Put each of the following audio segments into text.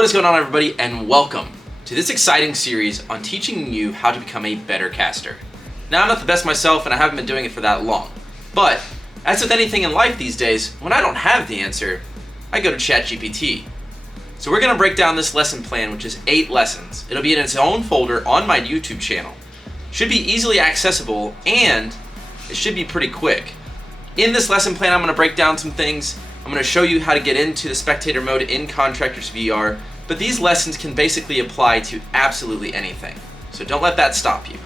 What is going on, everybody, and welcome to this exciting series on teaching you how to become a better caster. Now, I'm not the best myself and I haven't been doing it for that long, but as with anything in life these days, when I don't have the answer, I go to ChatGPT. So we're going to break down this lesson plan, which is 8 lessons. It'll be in its own folder on my YouTube channel. Should be easily accessible and it should be pretty quick. In this lesson plan, I'm going to break down some things. I'm going to show you how to get into the spectator mode in Contractors VR, but these lessons can basically apply to absolutely anything. So don't let that stop you.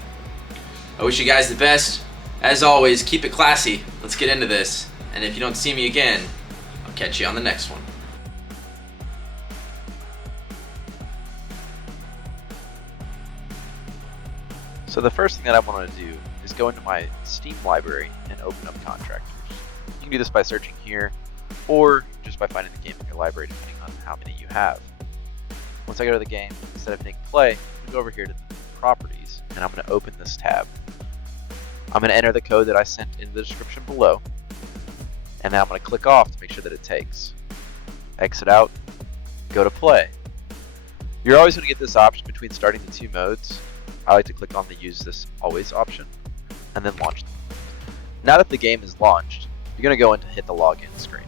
I wish you guys the best. As always, keep it classy. Let's get into this. And if you don't see me again, I'll catch you on the next one. So the first thing that I want to do is go into my Steam library and open up Contractors. You can do this by searching here, or just by finding the game in your library, depending on how many you have. Once I go to the game, instead of hitting play, I'm going to go over here to the Properties, and I'm going to open this tab. I'm going to enter the code that I sent in the description below, and now I'm going to click off to make sure that it takes. Exit out, go to play. You're always going to get this option between starting the 2 modes. I like to click on the Use This Always option, and then launch them. Now that the game is launched, you're going to go in to hit the login screen.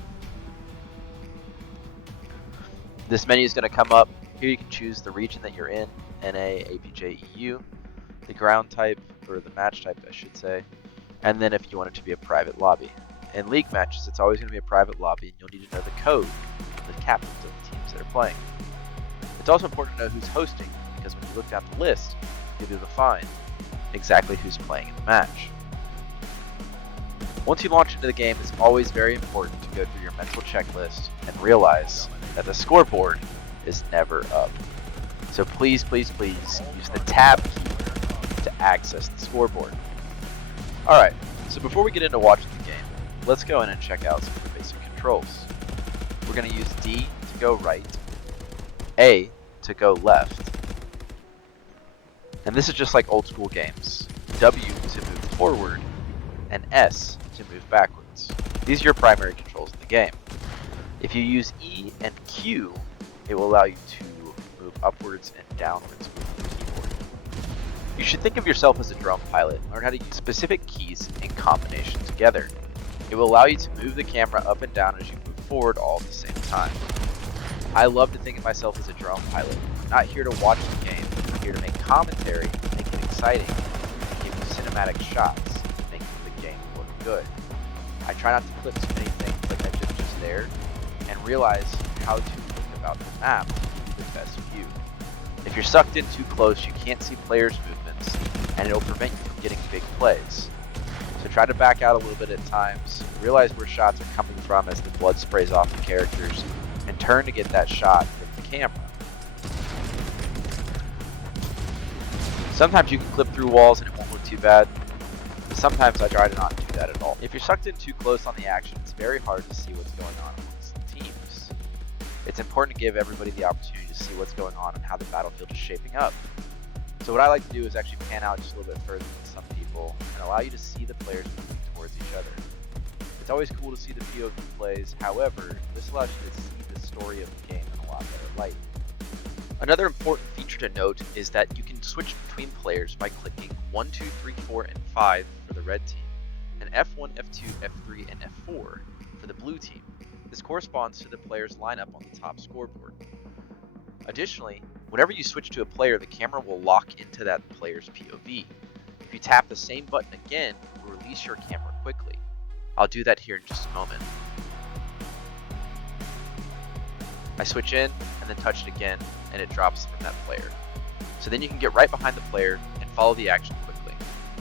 This menu is going to come up. Here you can choose the region that you're in, NA, APJ, EU, the ground type, or the match type I should say, and then if you want it to be a private lobby. In league matches, it's always going to be a private lobby, and you'll need to know the code of the captains of the teams that are playing. It's also important to know who's hosting, because when you look down the list, you'll be able to find exactly who's playing in the match. Once you launch into the game, it's always very important to go through your mental checklist and realize that the scoreboard is never up. So please, please, please use the tab key to access the scoreboard. Alright, so before we get into watching the game, let's go in and check out some of the basic controls. We're going to use D to go right, A to go left, and this is just like old school games. W to move forward, and S to move backwards. These are your primary controls in the game. If you use E and Q, it will allow you to move upwards and downwards with the keyboard. You should think of yourself as a drone pilot and learn how to use specific keys in combination together. It will allow you to move the camera up and down as you move forward all at the same time. I love to think of myself as a drone pilot. I'm not here to watch the game, I'm here to make commentary, make it exciting, and give you cinematic shots to make the game look good. I try not to clip too many things like I did just there, and realize how to think about the map to give you the best view. If you're sucked in too close, you can't see players' movements, and it'll prevent you from getting big plays. So try to back out a little bit at times, realize where shots are coming from as the blood sprays off the characters, and turn to get that shot with the camera. Sometimes you can clip through walls and it won't look too bad, but sometimes I try to not do that at all. If you're sucked in too close on the action, it's very hard to see what's going on amongst the teams. It's important to give everybody the opportunity to see what's going on and how the battlefield is shaping up. So what I like to do is actually pan out just a little bit further than some people and allow you to see the players moving towards each other. It's always cool to see the POV plays, however, this allows you to see the story of the game in a lot better light. Another important feature to note is that you can switch between players by clicking 1, 2, 3, 4, and 5 for the red team, and F1, F2, F3, and F4 for the blue team. This corresponds to the player's lineup on the top scoreboard. Additionally, whenever you switch to a player, the camera will lock into that player's POV. If you tap the same button again, it will release your camera quickly. I'll do that here in just a moment. I switch in and then touch it again and it drops from that player. So then you can get right behind the player and follow the action quickly.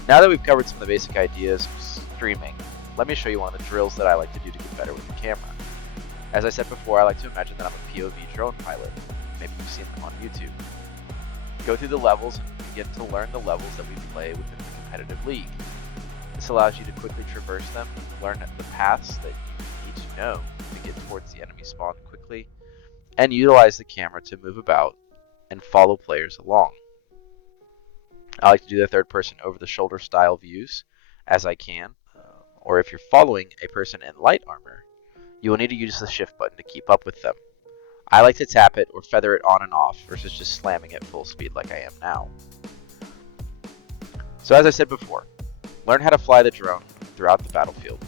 Now that we've covered some of the basic ideas of streaming, let me show you one of the drills that I like to do to get better with the camera. As I said before, I like to imagine that I'm a POV drone pilot. Maybe you've seen them on YouTube. Go through the levels and begin to learn the levels that we play within the competitive league. This allows you to quickly traverse them, learn the paths that you need to know to get towards the enemy spawn quickly, and utilize the camera to move about and follow players along. I like to do the third person over the shoulder style views as I can, or if you're following a person in light armor, you will need to use the shift button to keep up with them. I like to tap it or feather it on and off versus just slamming it full speed like I am now. So as I said before, learn how to fly the drone throughout the battlefield.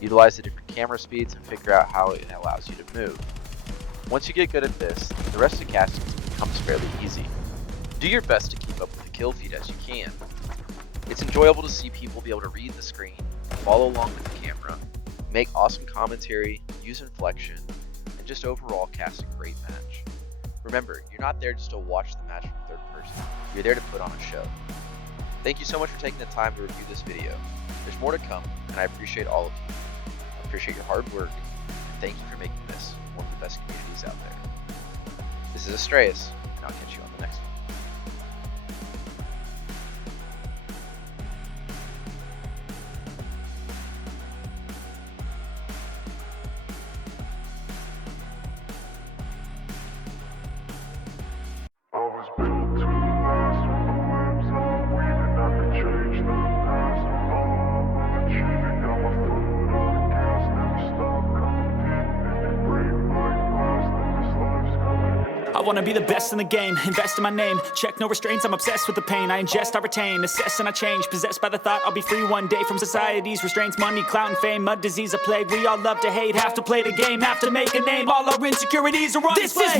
Utilize the different camera speeds and figure out how it allows you to move. Once you get good at this, the rest of casting becomes fairly easy. Do your best to keep up with the kill feed as you can. It's enjoyable to see people be able to read the screen, follow along with the camera, make awesome commentary, use inflection, and just overall cast a great match. Remember, you're not there just to watch the match from third person, you're there to put on a show. Thank you so much for taking the time to review this video. There's more to come, and I appreciate all of you. I appreciate your hard work, and thank you for making this one of the best communities out there. This is Astraeus, and I'll catch you on the next one. I wanna be the best in the game, invest in my name, check no restraints, I'm obsessed with the pain. I ingest, I retain, assess and I change, possessed by the thought I'll be free one day from society's restraints, money, clout and fame, mud, disease, a plague. We all love to hate, have to play the game, have to make a name, all our insecurities are on display.